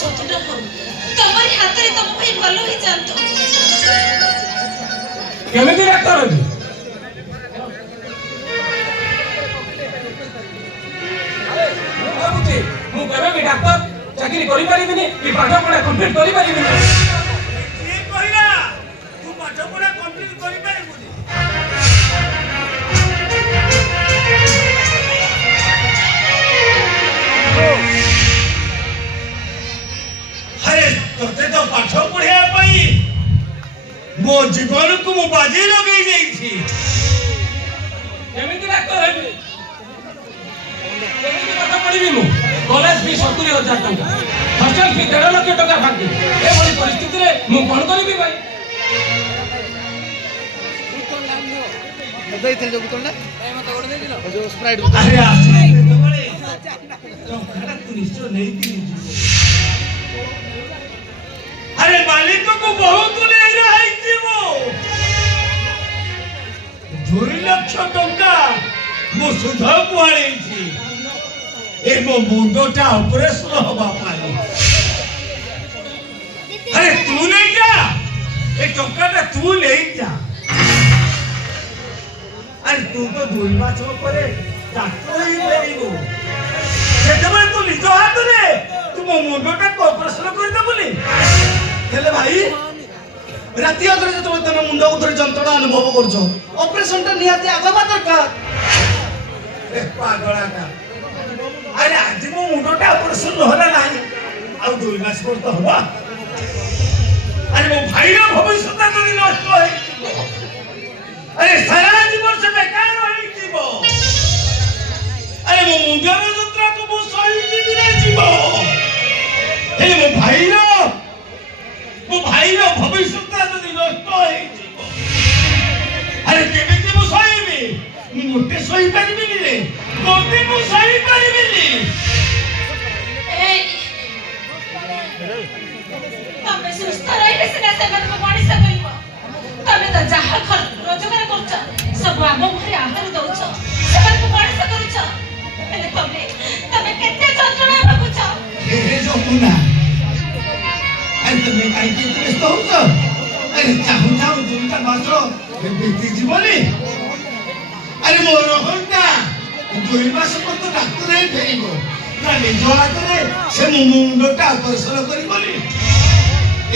ଶତ୍ରୁଟା ହଉ ତମରି ହାତରେ ତମ ଭାଇ ଭଲ ହେଇଯାଆନ୍ତୁ। କେମିତି ଡାକ୍ତର ହେବି? ଭାବୁଛି ମୁଁ କେବେ ବି ଡାକ୍ତର ଚାକିରି କରିପାରିବିନି କି ପାଠ ପଢା କମ୍ପ୍ଲିଟ କରିପାରିବିନି। କିଏ କହିଲା ତୁ ପାଠ ପଢା କମ୍ପ୍ଲିଟ କରିପାରିବୁନି? ଆରେ ତତେ ତ ପାଠ ପଢିବା ପାଇଁ ମୋ ଜୀବନକୁ ମୁଁ ବାଜି ଲଗେଇ ଦେଇଛି। କେମିତି ଡାକ୍ତର ହେବି? କେମିତି ପାଠ ପଢିବି ମୁଁ? କଲେଜ ଫି 70,000 ଟଙ୍କା, ହଷ୍ଟେଲ ଫି 1.5 ଲକ୍ଷ ଟଙ୍କା ବାକି। ଏଭଳି ପରିସ୍ଥିତିରେ ମୁଁ କଣ କରିବି ଭାଇ? ଦେଇଥିଲି ଯୋଉ ବୋତଲଟା ଯୋଉ ସ୍ପ୍ରାଇଟ୍ ଆରେ ଆସିଲେ ଯେତେବେଳେ ଟଙ୍କାଟା ତୁ ନିଶ୍ଚୟ ନେଇକି ଯିବୁ। ଆରେ ମାଲିକକୁ ବହୁତ ନେଇ ରହିଯିବ। 2 ଲକ୍ଷ ଟଙ୍କା ମୁଁ ସୁଧକୁ ଆଣିଛି। ଏ ମୋ ମୁଣ୍ଡଟା ଅପରେସନ ହବା ପାଇଁ। ଆରେ ତୁ ନେଇ ଯା, ଏ ଟଙ୍କାଟା ତୁ ନେଇ ଯା। ଆରେ ତୁ ତ 2 ମାସ ପରେ ଡାକ୍ତର ହେଇପାରିବୁ। ସେତେବେଳେ ତୁ ନିଜ ହାତରେ ତୁ ମୋ ମୁଣ୍ଡଟାକୁ ଅପରେସନ କରିଦେବୁନି। ହେଲେ ଭାଇ ରାତି ଅଧରେ ଯେତେବେଳେ ତମେ ମୁଣ୍ଡ ଉପରେ ଯନ୍ତ୍ରଣା ଅନୁଭବ କରୁଛ ଅପରେସନଟା ନିହାତି ଆଗବା ଦରକାର। ଏ ପାଗଳାଟା, ଆରେ ଆଜି ମୋ ମୁଣ୍ଡଟା ଅପରେସନ ନହେଲା ନାହିଁ ଆଉ 2 ମାସ ପରେ ତ ହବ। ଆରେ ମୋ ଭାଇର ଭବିଷ୍ୟତ ଯଦି ନଷ୍ଟ ହେଇଯିବ, ଆରେ ସାରା ଜୀବନ ସେ ବେକାର ହେଇଯିବ। ଆରେ ମୋ ମୁଣ୍ଡର ଯାତ୍ରାକୁ ମୁଁ ସହିଯିବି ନା ଯିବ। ହେଲେ ମୋ ଭାଇର ଭବିଷ୍ୟତ ଯଦି ନଷ୍ଟ ହେଇଯିବ, ଆରେ କେମିତି ମୁଁ ସହିବି? ମୁଁ ମୋଟେ ସହିପାରିବିନି ରେ, ମୋଟେ ମୁଁ ସହିପାରିବିନି। ତମେ ସୁସ୍ଥ ରହିଲେ ସିନା ସେମାନଙ୍କୁ ମଣିଷ କରିବ। ତମେ ତ ଯାହା ରୋଜଗାର କରୁଛ ସବୁ ଆମ ଘରେ ଆହାର ଦଉଛ, ସେମାନଙ୍କୁ ମଣିଷ କରୁଛ। ହେଲେ ତମେ କେତେ ଯନ୍ତ୍ରଣା ଭୋଗୁଛ। हे ଯମୁନା, ଆରେ ତମେ କାହିଁକି ଏତେ ବ୍ୟସ୍ତ ହଉଛ? ଆରେ ଚାହୁଁ 2ଟା ମାସ ବିତି ଯିବନି। ଆରେ ମୋର ହନ୍ତା 2 ମାସ ପରେ ତ ଡାକ୍ତର ହେଇ ଫେରିବ ନା ନିଜ ହାତରେ ସେ ମୋ ମୁଣ୍ଡଟା ଅପରେସନ କରିବନି।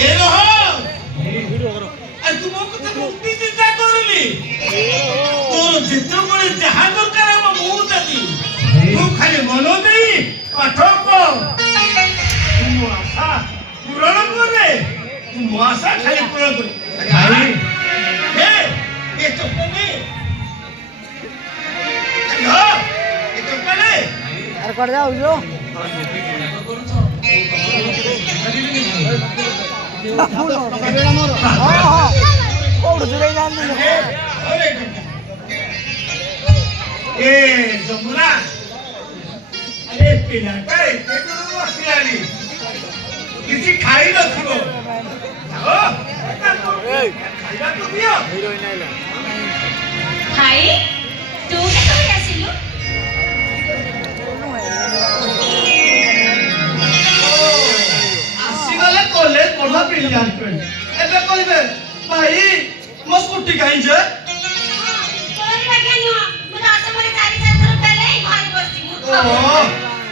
ଏ ରହ, ଆରେ ତୁ ମୋ କଥା ମୁକ୍ତି ଚିନ୍ତା କରୁନି। ତୋର ଯେତେବେଳେ ଯାହା ଦରକାର ହବ ମୁଁ ଦେବି। ତୁ ଖାଲି ମନ ଦେଇ ପାଠ ପଢ। ତୁ ମୋ ଆଶା ପୂରଣ କରେ। ତୁ ମୋ ଆଶା ଖାଲି ପୂରଣ କରେ। ଏ ଚପଲ ନେ, ଏ ଚପଲ ନେ। ଆରେ କୁଆଡେ ଯାଉଛୁ? କୋଉଠୁ ଏ ଯମୁନା, ଆରେ ପିଲାଟା ଏତେ ଦୂରରୁ ଆସିଲାଣି, କିଛି ଖାଇ ନଥିବ। ଖାଇବାକୁ ଦିଅ। ଭାଇ ତୁ କେତେବେଳେ ଆସିଲୁ? ଆସିଗଲେ କଲେଜ ପଢା ପିଲା ଏବେ କହିବେ ଭାଇ ମୋ ସ୍କୁଟି କାହିଁ ଯେ?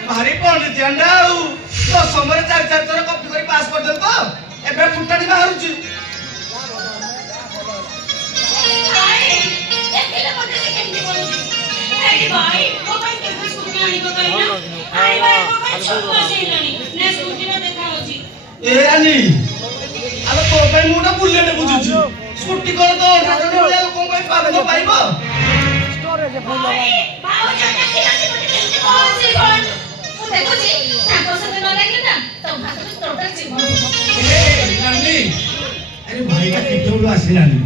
ଭାରି ପଣ୍ଡିତିଆଣ୍ଡା ଆଉ 10ରେ 4 ଥର କପି କରି ପାସ୍ କରିଦେଲ ତ ଏବେ ଫୁଟାଣି ବାହାରୁଛି। ଏ ରାନୀ ଆରେ ତୋ ପାଇଁ ମୁଁ ଗୋଟେ ବୁଲେଟ ବୁଝୁଛି। ସ୍କୁଟି କଣ ତ ଲୋକଙ୍କ ପାଇଁ ପାଦ ପାଇବ? ଆରେ ଭାଇଟା କେତେବେଳୁ ଆସିଲାଣି?